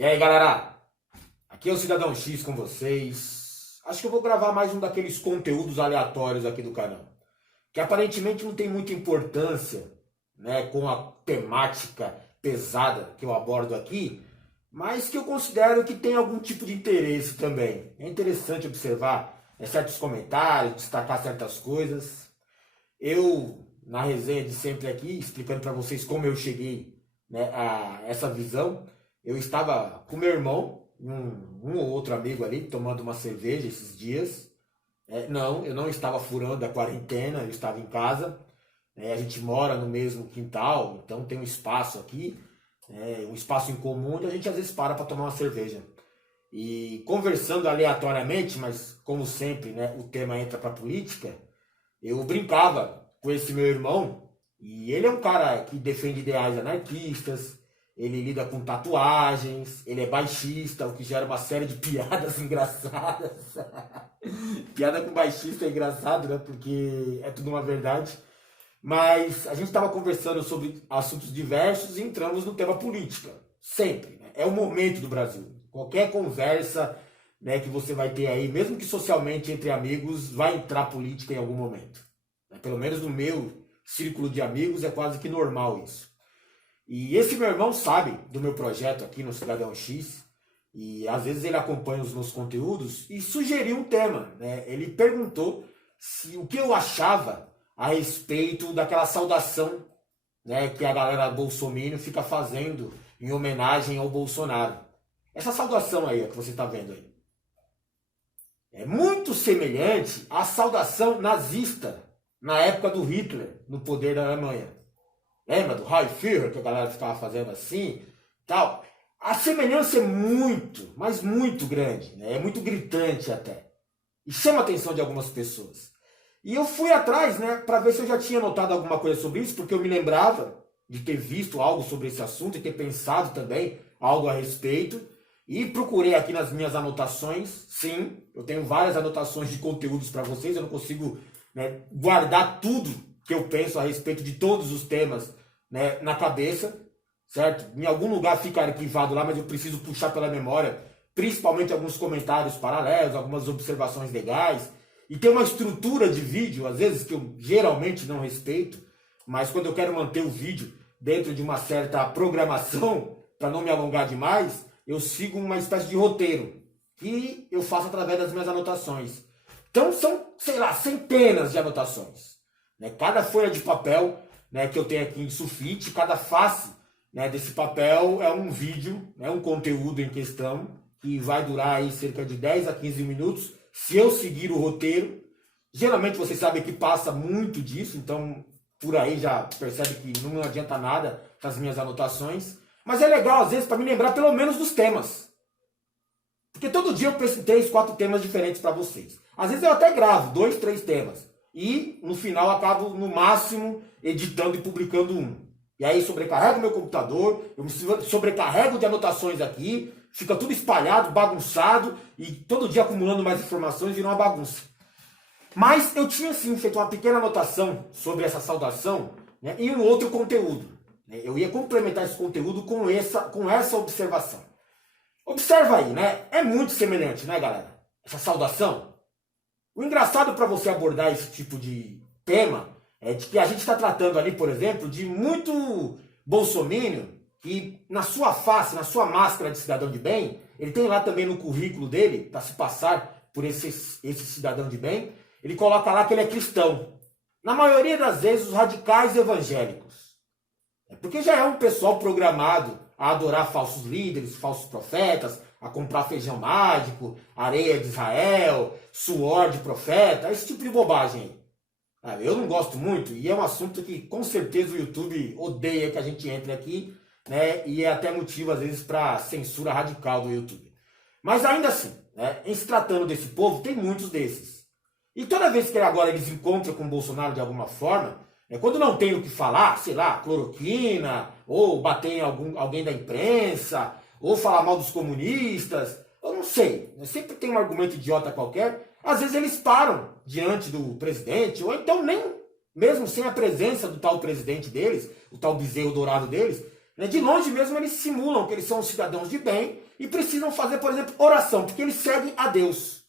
E aí, galera? Aqui é o Cidadão X com vocês. Acho que eu vou gravar mais um daqueles conteúdos aleatórios aqui do canal, que aparentemente não tem muita importância, né, com a temática pesada que eu abordo aqui, mas que eu considero que tem algum tipo de interesse também. É interessante observar, certos comentários, destacar certas coisas. Eu, na resenha de sempre aqui, explicando para vocês como eu cheguei, né, a essa visão, eu estava com meu irmão, um ou outro amigo ali, tomando uma cerveja esses dias. Não, eu não estava furando a quarentena, eu estava em casa. A gente mora no mesmo quintal, então tem um espaço aqui, um espaço em comum, onde a gente às vezes para tomar uma cerveja. E conversando aleatoriamente, mas como sempre, né, o tema entra para política, eu brincava com esse meu irmão, e ele é um cara que defende ideais anarquistas, ele lida com tatuagens, ele é baixista, o que gera uma série de piadas engraçadas. Piada com baixista é engraçado, né? Porque é tudo uma verdade. Mas a gente estava conversando sobre assuntos diversos e entramos no tema política. Sempre. Né? É o momento do Brasil. Qualquer conversa, né, que você vai ter aí, mesmo que socialmente entre amigos, vai entrar política em algum momento. Pelo menos no meu círculo de amigos é quase que normal isso. E esse meu irmão sabe do meu projeto aqui no Cidadão X, e às vezes ele acompanha os meus conteúdos e sugeriu um tema. Né? Ele perguntou o que eu achava a respeito daquela saudação, né, que a galera bolsominion fica fazendo em homenagem ao Bolsonaro. Essa saudação aí, que você está vendo aí, é muito semelhante à saudação nazista na época do Hitler, no poder da Alemanha. Lembra do Heil Führer, que a galera ficava fazendo assim, tal? A semelhança é muito, mas muito grande, né? É muito gritante até. E chama a atenção de algumas pessoas. E eu fui atrás, né, para ver se eu já tinha notado alguma coisa sobre isso, porque eu me lembrava de ter visto algo sobre esse assunto e ter pensado também algo a respeito. E procurei aqui nas minhas anotações. Sim, eu tenho várias anotações de conteúdos para vocês, eu não consigo, né, guardar tudo que eu penso a respeito de todos os temas, né, na cabeça, certo? Em algum lugar fica arquivado lá, mas eu preciso puxar pela memória, principalmente alguns comentários paralelos, algumas observações legais. E tem uma estrutura de vídeo, às vezes, que eu geralmente não respeito, mas quando eu quero manter o vídeo dentro de uma certa programação, para não me alongar demais, eu sigo uma espécie de roteiro, que eu faço através das minhas anotações. Então são, sei lá, centenas de anotações. Né? Cada folha de papel, né, que eu tenho aqui em sulfite, cada face, né, desse papel é um vídeo, é um conteúdo em questão, que vai durar aí cerca de 10 a 15 minutos, se eu seguir o roteiro. Geralmente vocês sabem que passa muito disso, então por aí já percebe que não adianta nada com as minhas anotações. Mas é legal às vezes para me lembrar pelo menos dos temas. Porque todo dia eu penso em 3, 4 temas diferentes para vocês. Às vezes eu até gravo 2, 3 temas. E no final acabo, no máximo, editando e publicando um. E aí sobrecarrego meu computador, eu me sobrecarrego de anotações aqui, fica tudo espalhado, bagunçado, e todo dia acumulando mais informações, vira uma bagunça. Mas eu tinha sim feito uma pequena anotação sobre essa saudação, né, e um outro conteúdo. Eu ia complementar esse conteúdo com essa observação. Observa aí, né? É muito semelhante, né, galera? Essa saudação. O engraçado para você abordar esse tipo de tema é de que a gente está tratando ali, por exemplo, de muito bolsominion que na sua face, na sua máscara de cidadão de bem, ele tem lá também no currículo dele, para se passar por esse cidadão de bem, ele coloca lá que ele é cristão. Na maioria das vezes, os radicais evangélicos. Porque já é um pessoal programado a adorar falsos líderes, falsos profetas, a comprar feijão mágico, areia de Israel, suor de profeta, esse tipo de bobagem aí. Eu não gosto muito, e é um assunto que com certeza o YouTube odeia que a gente entre aqui, né? E é até motivo às vezes para censura radical do YouTube. Mas ainda assim, né, em se tratando desse povo, tem muitos desses. E toda vez que agora eles encontram com o Bolsonaro de alguma forma, quando não tem o que falar, sei lá, cloroquina, ou bater em alguém da imprensa, ou falar mal dos comunistas, eu não sei, sempre tem um argumento idiota qualquer, às vezes eles param diante do presidente, ou então nem, mesmo sem a presença do tal presidente deles, o tal bezerro dourado deles, Né? De longe mesmo eles simulam que eles são cidadãos de bem e precisam fazer, por exemplo, oração, porque eles seguem a Deus.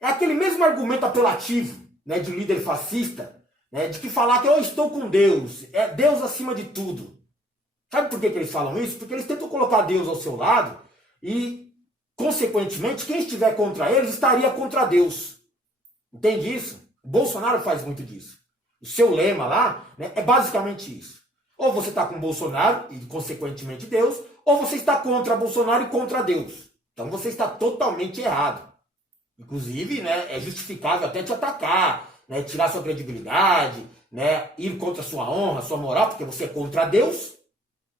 É aquele mesmo argumento apelativo, né, de um líder fascista, né, de que falar que eu estou com Deus, é Deus acima de tudo. Sabe por que eles falam isso? Porque eles tentam colocar Deus ao seu lado e, consequentemente, quem estiver contra eles estaria contra Deus. Entende isso? O Bolsonaro faz muito disso. O seu lema lá, né, é basicamente isso. Ou você está com Bolsonaro e, consequentemente, Deus, ou você está contra Bolsonaro e contra Deus. Então você está totalmente errado. Inclusive, né, é justificável até te atacar, né, tirar sua credibilidade, né, ir contra a sua honra, sua moral, porque você é contra Deus.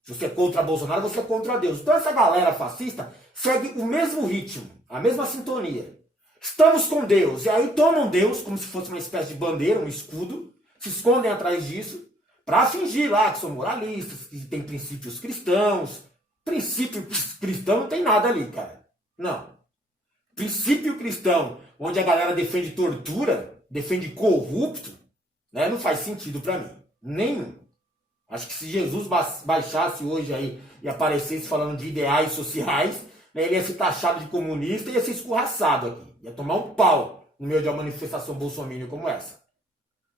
Se você é contra Bolsonaro, você é contra Deus. Então essa galera fascista segue o mesmo ritmo, a mesma sintonia. Estamos com Deus. E aí tomam Deus como se fosse uma espécie de bandeira, um escudo, se escondem atrás disso, para fingir lá que são moralistas, que têm princípios cristãos. Princípio cristão não tem nada ali, cara. Não. Princípio cristão, onde a galera defende tortura, defende corrupto, né, não faz sentido para mim. Nenhum. Acho que se Jesus baixasse hoje aí e aparecesse falando de ideais sociais, né, ele ia ser taxado de comunista e ia ser escorraçado aqui. Ia tomar um pau no meio de uma manifestação bolsominion como essa.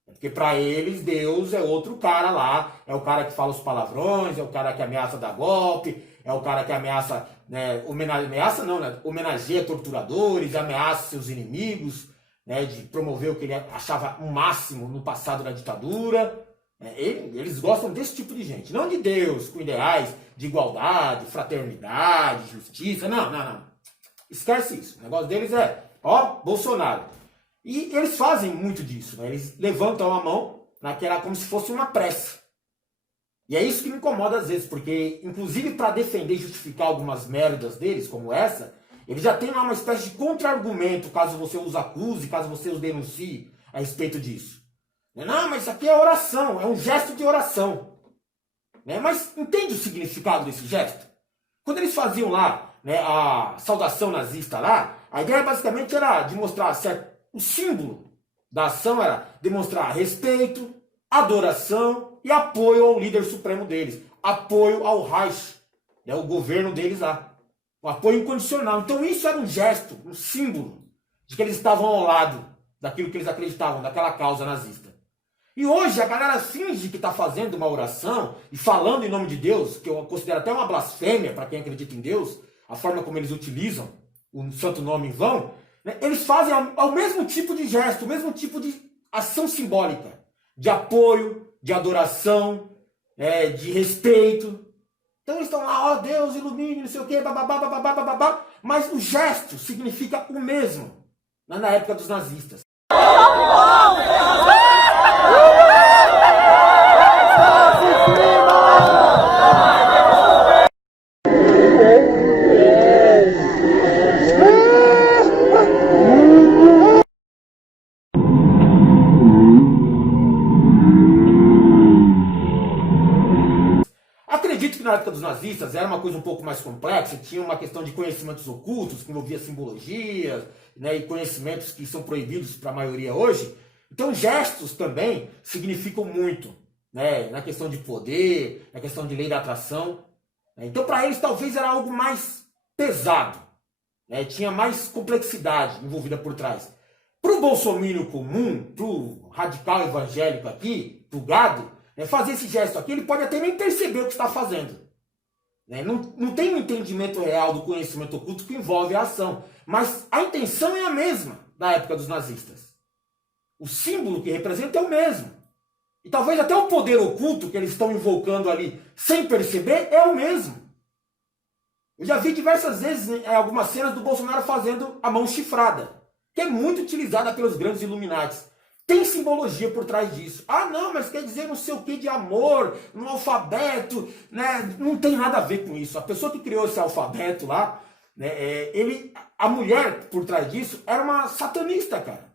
Porque para eles, Deus é outro cara lá, é o cara que fala os palavrões, é o cara que ameaça dar golpe, é o cara que ameaça, né, homenageia torturadores, ameaça seus inimigos, né, de promover o que ele achava o máximo no passado da ditadura. Eles gostam desse tipo de gente, não de Deus, com ideais de igualdade, fraternidade, justiça, não. Esquece isso, o negócio deles é, ó, Bolsonaro. E eles fazem muito disso, né? Eles levantam a mão naquela como se fosse uma prece. E é isso que me incomoda às vezes, porque inclusive para defender e justificar algumas merdas deles, como essa, eles já têm lá uma espécie de contra-argumento, caso você os acuse, caso você os denuncie a respeito disso. Não, mas isso aqui é oração, é um gesto de oração. Né? Mas entende o significado desse gesto? Quando eles faziam lá, né, a saudação nazista lá, a ideia basicamente era demonstrar certo. O símbolo da ação era demonstrar respeito, adoração e apoio ao líder supremo deles. Apoio ao Reich, né, o governo deles lá. Um apoio incondicional. Então isso era um gesto, um símbolo de que eles estavam ao lado daquilo que eles acreditavam, daquela causa nazista. E hoje a galera finge que está fazendo uma oração e falando em nome de Deus, que eu considero até uma blasfêmia para quem acredita em Deus, a forma como eles utilizam o santo nome em vão. Eles fazem o mesmo tipo de gesto, o mesmo tipo de ação simbólica, de apoio, de adoração, de respeito. Então eles estão lá, ó Deus, ilumine, não sei o quê, bababá, mas o gesto significa o mesmo, na época dos nazistas. Acredito que na época dos nazistas era uma coisa um pouco mais complexa, tinha uma questão de conhecimentos ocultos, que envolvia simbologias, né, e conhecimentos que são proibidos para a maioria hoje. Então gestos também significam muito, né, na questão de poder, na questão de lei da atração. Então para eles talvez era algo mais pesado, né, tinha mais complexidade envolvida por trás. Para o bolsominion comum, para o radical evangélico aqui, para o gado, fazer esse gesto aqui, ele pode até nem perceber o que está fazendo. Não tem um entendimento real do conhecimento oculto que envolve a ação. Mas a intenção é a mesma da época dos nazistas. O símbolo que representa é o mesmo. E talvez até o poder oculto que eles estão invocando ali, sem perceber, é o mesmo. Eu já vi diversas vezes algumas cenas do Bolsonaro fazendo a mão chifrada, que é muito utilizada pelos grandes Illuminatis. Tem simbologia por trás disso. Ah, não, mas quer dizer não sei o que de amor, no alfabeto, né? Não tem nada a ver com isso. A pessoa que criou esse alfabeto lá, né, a mulher por trás disso era uma satanista, cara.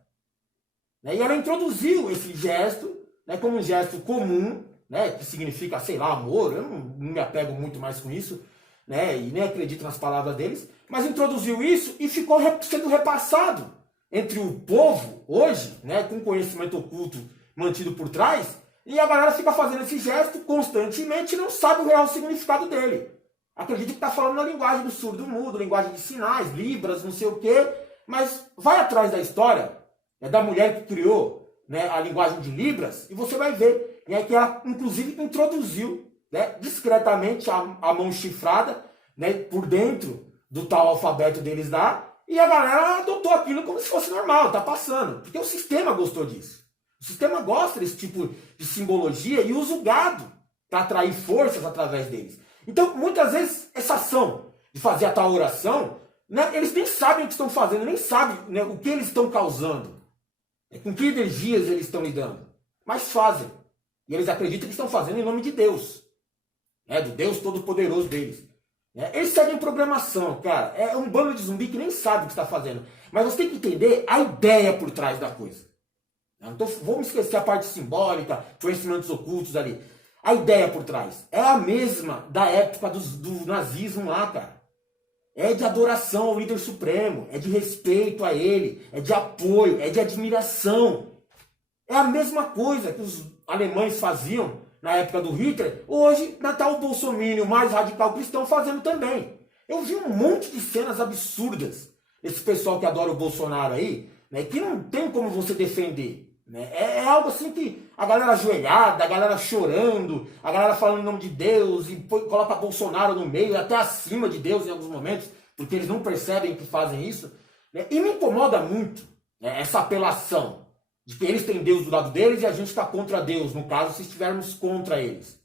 Né? E ela introduziu esse gesto, né, como um gesto comum, né, que significa, sei lá, amor. Eu não me apego muito mais com isso, né, e nem acredito nas palavras deles, mas introduziu isso e ficou sendo repassado entre o povo, hoje, né, com conhecimento oculto mantido por trás, E a galera fica fazendo esse gesto constantemente e não sabe o real significado dele. Acredita que está falando na linguagem do surdo-mudo, linguagem de sinais, libras, não sei o quê, mas vai atrás da história, né, da mulher que criou, né, a linguagem de libras e você vai ver, né, que ela inclusive introduziu, né, discretamente a mão chifrada, né, por dentro do tal alfabeto deles lá, e a galera adotou aquilo como se fosse normal, tá passando, porque o sistema gostou disso. O sistema gosta desse tipo de simbologia e usa o gado para atrair forças através deles. Então, muitas vezes, essa ação de fazer a tal oração, né, eles nem sabem o que estão fazendo, nem sabem, né, o que eles estão causando, né, com que energias eles estão lidando, mas fazem. E eles acreditam que estão fazendo em nome de Deus, né, do Deus Todo-Poderoso deles. Né. Eles seguem programação, cara. É um bando de zumbi que nem sabe o que está fazendo. Mas você tem que entender a ideia por trás da coisa. Então, vamos esquecer a parte simbólica, conhecimentos ocultos ali. A ideia por trás é a mesma da época do nazismo lá, cara. É de adoração ao líder supremo, é de respeito a ele, é de apoio, é de admiração. É a mesma coisa que os alemães faziam na época do Hitler, hoje Natal Bolsonaro, o mais radical cristão, fazendo também. Eu vi um monte de cenas absurdas. Esse pessoal que adora o Bolsonaro aí, né, que não tem como você defender. Né? É algo assim que a galera ajoelhada, a galera chorando, a galera falando em nome de Deus e coloca Bolsonaro no meio, até acima de Deus em alguns momentos, porque eles não percebem que fazem isso. Né? E me incomoda muito, né, essa apelação de que eles têm Deus do lado deles e a gente está contra Deus, no caso, se estivermos contra eles.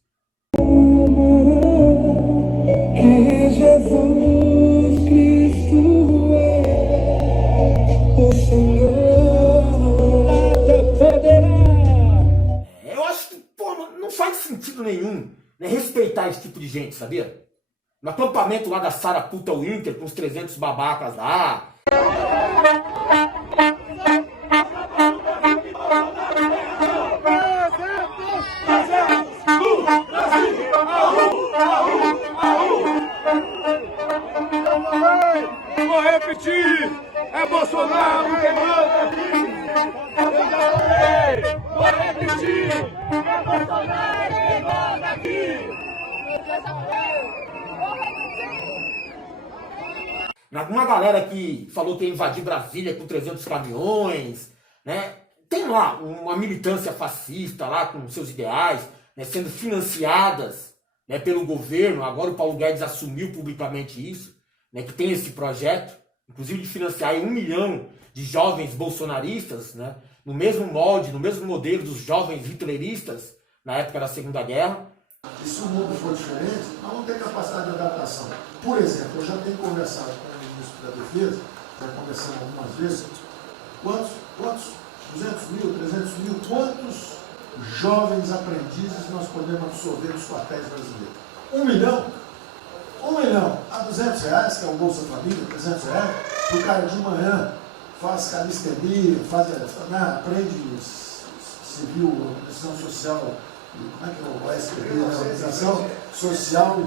Que Jesus Cristo é o Senhor. Eu acho que, pô, não faz sentido nenhum, né, respeitar esse tipo de gente, sabia? No acampamento lá da Sara Puta Winter, com os 300 babacas lá. Vou repetir, é Bolsonaro quem manda aqui. Vou repetir, é Bolsonaro quem manda aqui. Uma galera que falou que ia invadir Brasília com 300 caminhões, né? Tem lá uma militância fascista lá com seus ideais, né, sendo financiadas, né, pelo governo. Agora o Paulo Guedes assumiu publicamente isso, né, que tem esse projeto, inclusive de financiar 1 milhão de jovens bolsonaristas, né, no mesmo molde, no mesmo modelo dos jovens hitleristas na época da Segunda Guerra. E se o mundo for diferente, nós vamos ter capacidade de adaptação. Por exemplo, eu já tenho conversado com o ministro da Defesa, já conversamos algumas vezes, quantos 200 mil, 300 mil, quantos jovens aprendizes nós podemos absorver nos quartéis brasileiros? 1 milhão? 1 milhão a R$200, que é o Bolsa Família, R$300, o cara de manhã faz calistenia, aprende civil, organização social, como é que é o OSPB, organização social,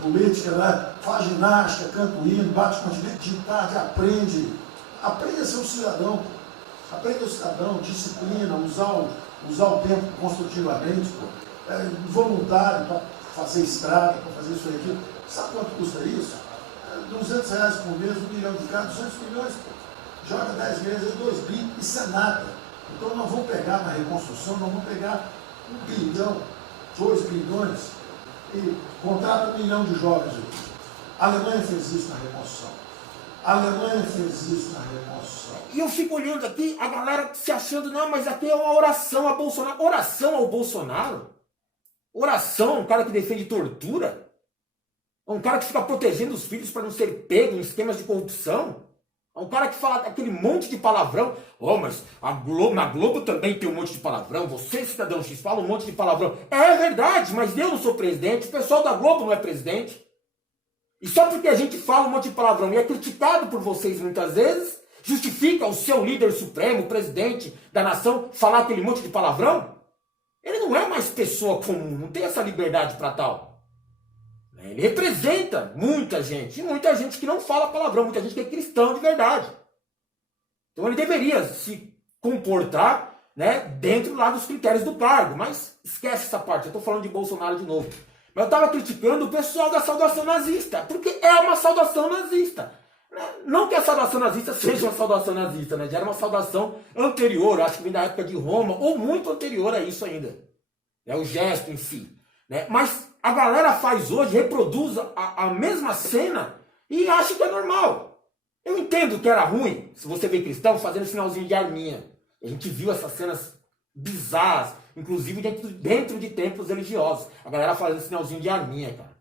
política, né? Faz ginástica, canta o hino, bate continente de tarde, aprende a ser um cidadão, aprende o cidadão, disciplina, usar o tempo construtivamente, voluntário para fazer estrada, para fazer isso e aquilo. Sabe quanto custa isso? R$200 por mês, 1 milhão de cada, 200 milhões, joga 10 meses, 2 bi, isso é nada. Então nós vamos pegar na reconstrução, nós vamos pegar 1 bilhão, 2 bilhões e contrata 1 milhão de jovens. A Alemanha fez isso na reconstrução. A Alemanha fez isso na reconstrução. E eu fico olhando aqui, a galera se achando, não, mas aqui é uma oração a Bolsonaro. Oração ao Bolsonaro? Oração a um cara que defende tortura? A um cara que fica protegendo os filhos para não ser pego em esquemas de corrupção? A um cara que fala aquele monte de palavrão. Oh, mas na Globo também tem um monte de palavrão. Você, cidadão X, fala um monte de palavrão. É verdade, mas eu não sou presidente. O pessoal da Globo não é presidente. E só porque a gente fala um monte de palavrão e é criticado por vocês muitas vezes, justifica o seu líder supremo, o presidente da nação, falar aquele monte de palavrão? Ele não é mais pessoa comum, não tem essa liberdade para tal. Ele representa muita gente, e muita gente que não fala palavrão, muita gente que é cristão de verdade. Então ele deveria se comportar, né, dentro lá dos critérios do cargo. Mas esquece essa parte, eu estou falando de Bolsonaro de novo. Mas eu estava criticando o pessoal da saudação nazista, porque é uma saudação nazista. Não que a saudação nazista seja uma saudação nazista, né? Já era uma saudação anterior, acho que vem da época de Roma, ou muito anterior a isso ainda. É o gesto em si. Né? Mas a galera faz hoje, reproduz a mesma cena e acha que é normal. Eu entendo que era ruim, se você vê cristão fazendo sinalzinho de arminha. A gente viu essas cenas bizarras, inclusive dentro de templos religiosos. A galera fazendo sinalzinho de arminha, cara.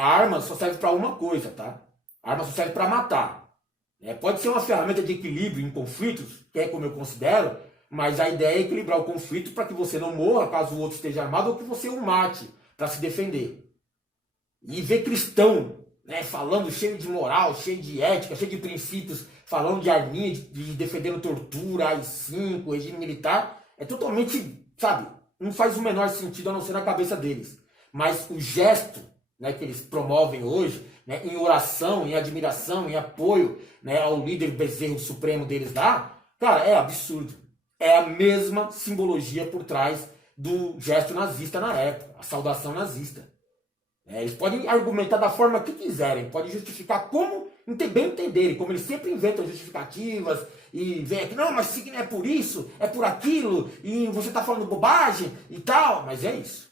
A arma só serve para uma coisa, tá? A arma só serve para matar. Pode ser uma ferramenta de equilíbrio em conflitos, que é como eu considero, mas a ideia é equilibrar o conflito para que você não morra caso o outro esteja armado ou que você o mate para se defender. E ver cristão, né, falando cheio de moral, cheio de ética, cheio de princípios, falando de arminha, de defendendo tortura, AI-5, regime militar, é totalmente, sabe, não faz o menor sentido a não ser na cabeça deles. Mas o gesto, né, que eles promovem hoje, né, em oração, em admiração, em apoio, né, ao líder bezerro supremo deles lá, cara, é absurdo. É a mesma simbologia por trás do gesto nazista na época, a saudação nazista. Eles podem argumentar da forma que quiserem, podem justificar como bem entenderem, como eles sempre inventam justificativas e vem aqui, não, mas signo é por isso, é por aquilo, e você está falando bobagem e tal, mas é isso.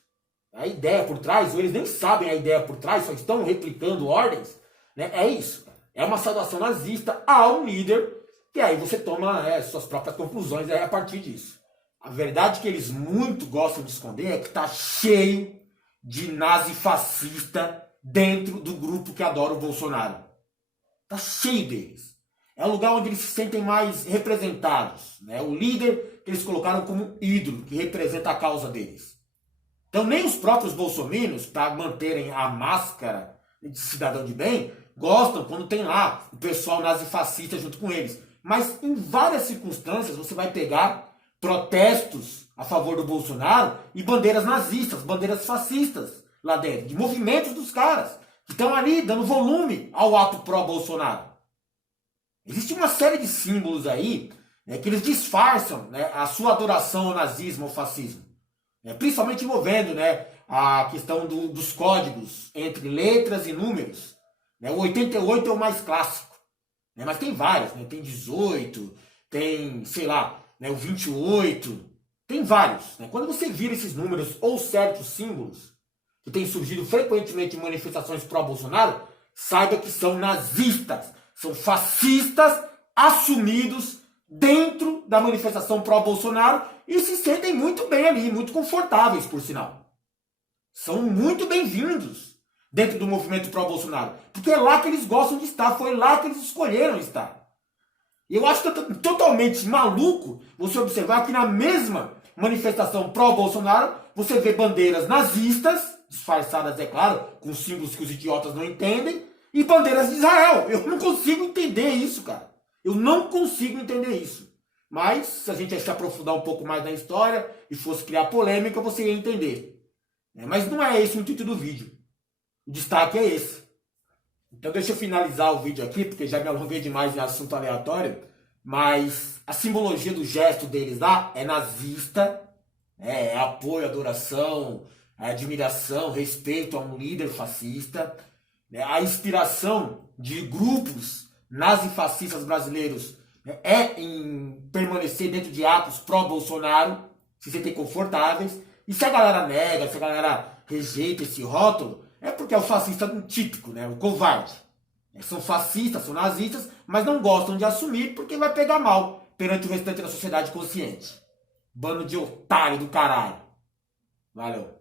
A ideia por trás, ou eles nem sabem a ideia por trás, só estão replicando ordens, né? É isso. É uma saudação nazista a um líder, que aí você toma suas próprias conclusões a partir disso. A verdade que eles muito gostam de esconder é que está cheio de nazi-fascista dentro do grupo que adora o Bolsonaro. Está cheio deles. É o lugar onde eles se sentem mais representados. Né? O líder que eles colocaram como ídolo, que representa a causa deles. Então nem os próprios bolsominions, para manterem a máscara de cidadão de bem, gostam quando tem lá o pessoal nazifascista junto com eles. Mas em várias circunstâncias você vai pegar protestos a favor do Bolsonaro e bandeiras nazistas, bandeiras fascistas lá dentro, de movimentos dos caras, que estão ali dando volume ao ato pró-Bolsonaro. Existe uma série de símbolos aí, né, que eles disfarçam, né, a sua adoração ao nazismo, ao fascismo. Principalmente envolvendo, né, a questão dos códigos entre letras e números. O 88 é o mais clássico, né, mas tem vários, né, tem 18, tem, sei lá, né, o 28, tem vários. Né. Quando você vira esses números ou certos símbolos, que têm surgido frequentemente em manifestações pró-Bolsonaro, saiba que são nazistas, são fascistas assumidos dentro da manifestação pró-Bolsonaro e se sentem muito bem ali, muito confortáveis, por sinal. São muito bem-vindos dentro do movimento pró-Bolsonaro, porque é lá que eles gostam de estar, foi lá que eles escolheram estar. E eu acho totalmente maluco você observar que na mesma manifestação pró-Bolsonaro você vê bandeiras nazistas, disfarçadas, é claro, com símbolos que os idiotas não entendem, e bandeiras de Israel. Eu não consigo entender isso, cara. Eu não consigo entender isso. Mas, se a gente se aprofundar um pouco mais na história e fosse criar polêmica, você ia entender. Mas não é esse o intuito do vídeo. O destaque é esse. Então deixa eu finalizar o vídeo aqui, porque já me alonguei demais em assunto aleatório. Mas a simbologia do gesto deles lá é nazista. É apoio, adoração, admiração, respeito a um líder fascista. A inspiração de grupos nazifascistas brasileiros é em permanecer dentro de atos pró-Bolsonaro, se sentem confortáveis. E se a galera nega, se a galera rejeita esse rótulo, é porque é o fascista típico, né? O covarde. São fascistas, são nazistas, mas não gostam de assumir porque vai pegar mal perante o restante da sociedade consciente. Bando de otário do caralho. Valeu.